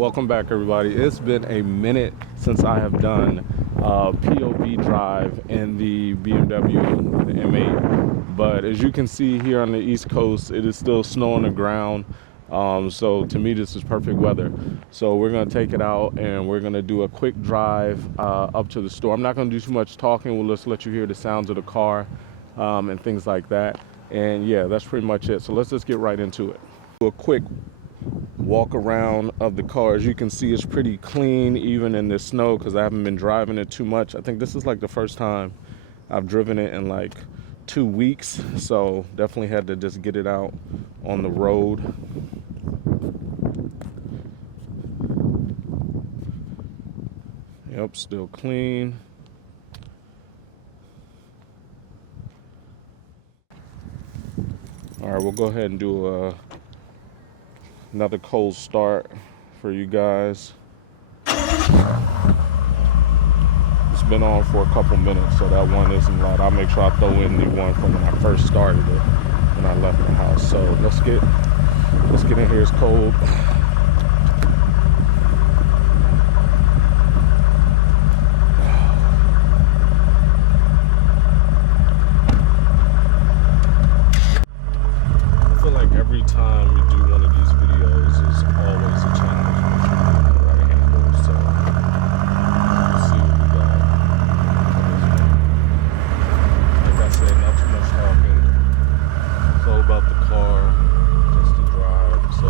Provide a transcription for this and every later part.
welcome back everybody. It's been a minute since I have done POV drive in the BMW the M8, but as you can see here on the East Coast, it is still snow on the ground. So to me this is perfect weather. So we're gonna take it out and we're gonna do a quick drive up to the store. I'm not gonna do too much talking. We'll just let you hear the sounds of the car and things like that. And yeah, that's pretty much it. So let's just get right into it. Do a quick walk around of the car. As you can see, it's pretty clean even in this snow because I haven't been driving it too much. I think this is like the first time I've driven it in like 2 weeks, so definitely had to just get it out on the road. Yep, still clean. All right, we'll go ahead and do another cold start for you guys. It's been on for a couple minutes, so that one isn't loud. I'll make sure I throw in the one from when I first started it when I left the house. So let's get in here. It's cold. I feel like every time we do one of these videos is always a challenge with the right handle. So let's see what we got. Like I said, not too much talking. It's all about the car, just to drive. So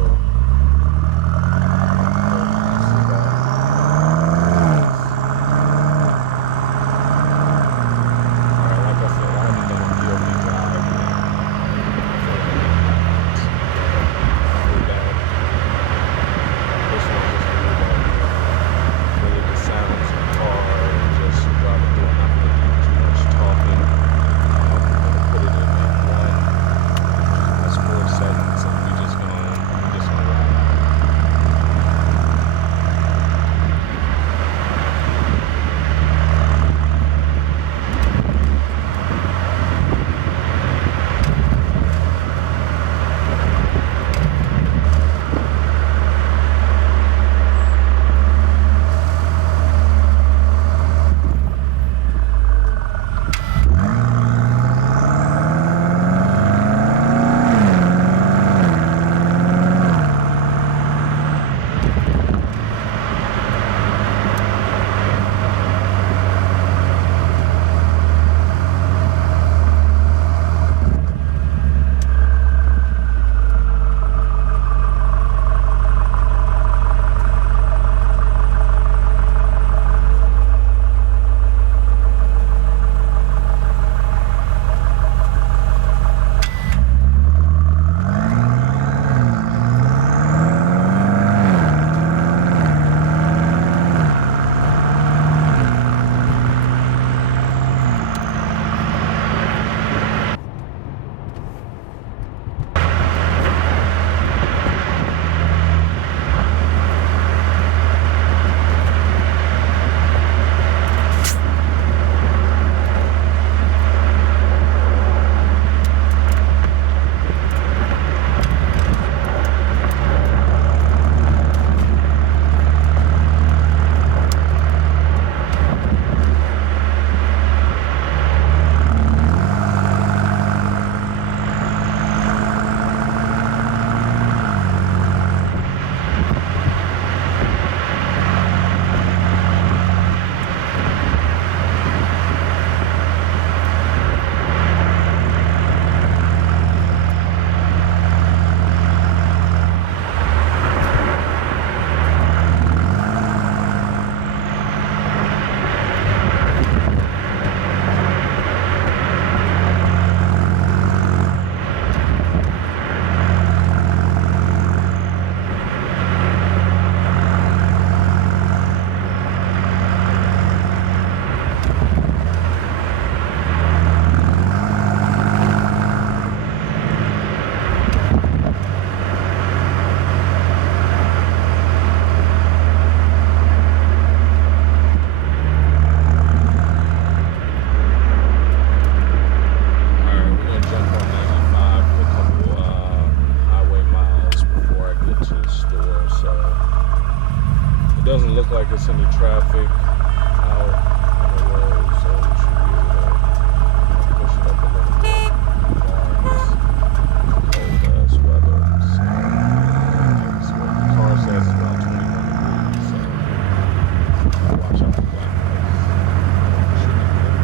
take us into traffic out on the road, so we should be able to push it up a little bit. Cold ass weather. So, that's what the car says is about 21 degrees. So watch out for black ice. Should be good.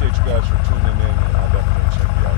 appreciate you guys for tuning in, and I'll definitely check you out.